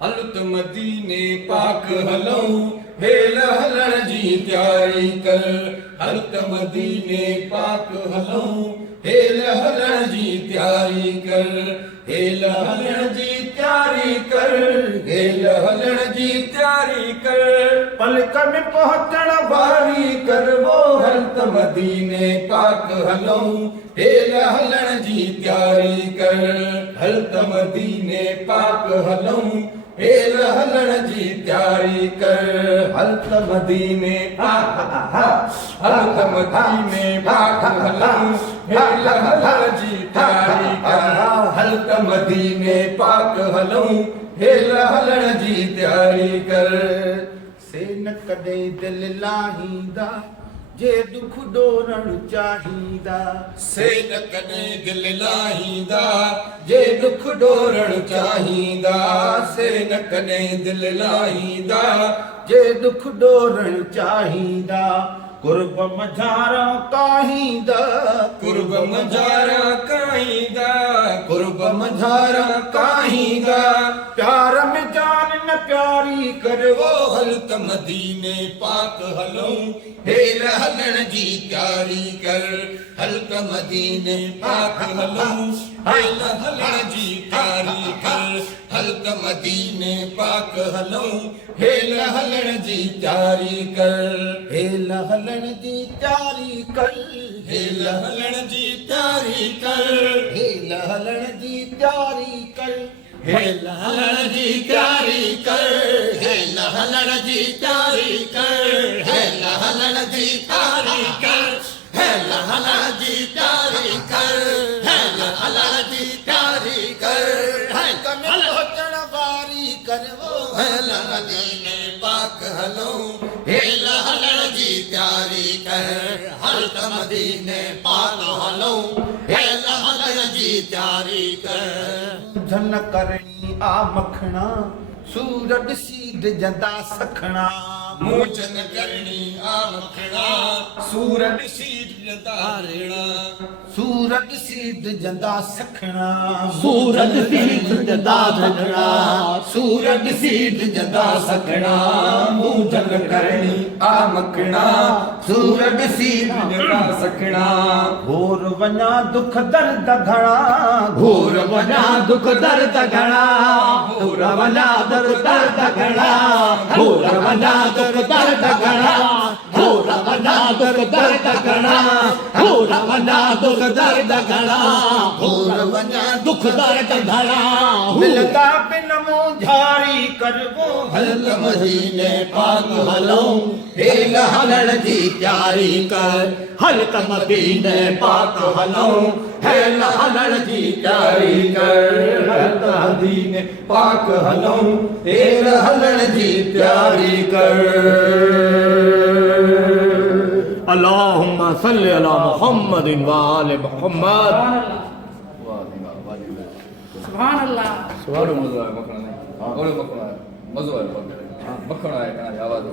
हलत मदीने पाक हलऊं हेल हलण जी तैयारी कर हलत मदीने पाक हलऊं हेल हलण जी तैयारी कर हेल हलण जी तैयारी कर हेल हलण जी तैयारी कर पलक में पहुंचण वारी कर वो हलत मदीने पाक हलऊं हेल हलण जी तैयारी कर हलत मदीने पाक हलऊं हेल हलण जी तैयारी कर हलत मदीने पाक हलत मदीने पाक हलऊं हेल हलण जी तैयारी कर हलत मदीने पाक हलऊं हेल हलण जी तैयारी कर से न कॾहिं दिलि लाहींदा जे दुख डोरण चाहींदा से न कॾहिं दिलि लाहींदा जे दुख डोरण चाहींदा से न कॾहिं दिलि लाहींदा जे दुख डोरण चाहींदा कुर्ब मझारा काहींदा कुर्ब मझारा काहींदा कुर्ब मझारा काहींदा प्यार में जान न प्यारी कर वो हलत मदीने पाक हलऊं हेल हलण जी तैयारी कर हलत मदीने पाक हलऊं हेल हलण जी तैयारी कर हलत मदीने पाक हलऊं हेल हलण जी तैयारी कर हेल हलण जी तैयारी कर हेल हलण जी तैयारी कर हेल हलण जी तैयारी कर हेल हलण जी तैयारी कर हेल हलण जी तैयारी कर हेल हलण जी तैयारी कर हेल हलण जी तैयारी कर हेल हलण जी तैयारी कर पहुंचण वारी कर वो हेल मदीने पाक हलऊं हेल हलण जी तैयारी कर हलत मदीने पाक हलऊं हेल हलण जी तैयारी कर झन करणी आ मखणा सूरज सीध जंदा सखणा मोचन करणी आ मखणा सूरज सीध जंदा रेणा सूरज सीध जंदा सखणा सूरज सीध जंदा सखणा सूरज सीध जंदा सखणा मोचन करणी आ मखणा सूरज सीध जंदा सखणा घोर वञा दुख दर्द घणा घोर वञा दुख दर्द घणा घोर वञा दुख दर्द घणा घोर वञा दुख दर्द घणा घोर वञा दुख दर्द घणा घोर वञा दुख दर्द घणा घोर वञा दुख दर्द घणा मिलता बिन मुझारी कर वो हलत मदीने पाक हलऊं हेल हलण जी तैयारी कर हलत मदीने पाक हलऊं हेल हलण जी तैयारी कर हलत मदीने पाक हलऊं हेल हलण जी तैयारी कर अल्लाहुम्मा सल्लि अला मुहम्मदिन व आले मुहम्मद सुभान अल्लाह और मज़ो आहे मखण में और मखण आहे मज़ो आहे मखण आहे आवाज़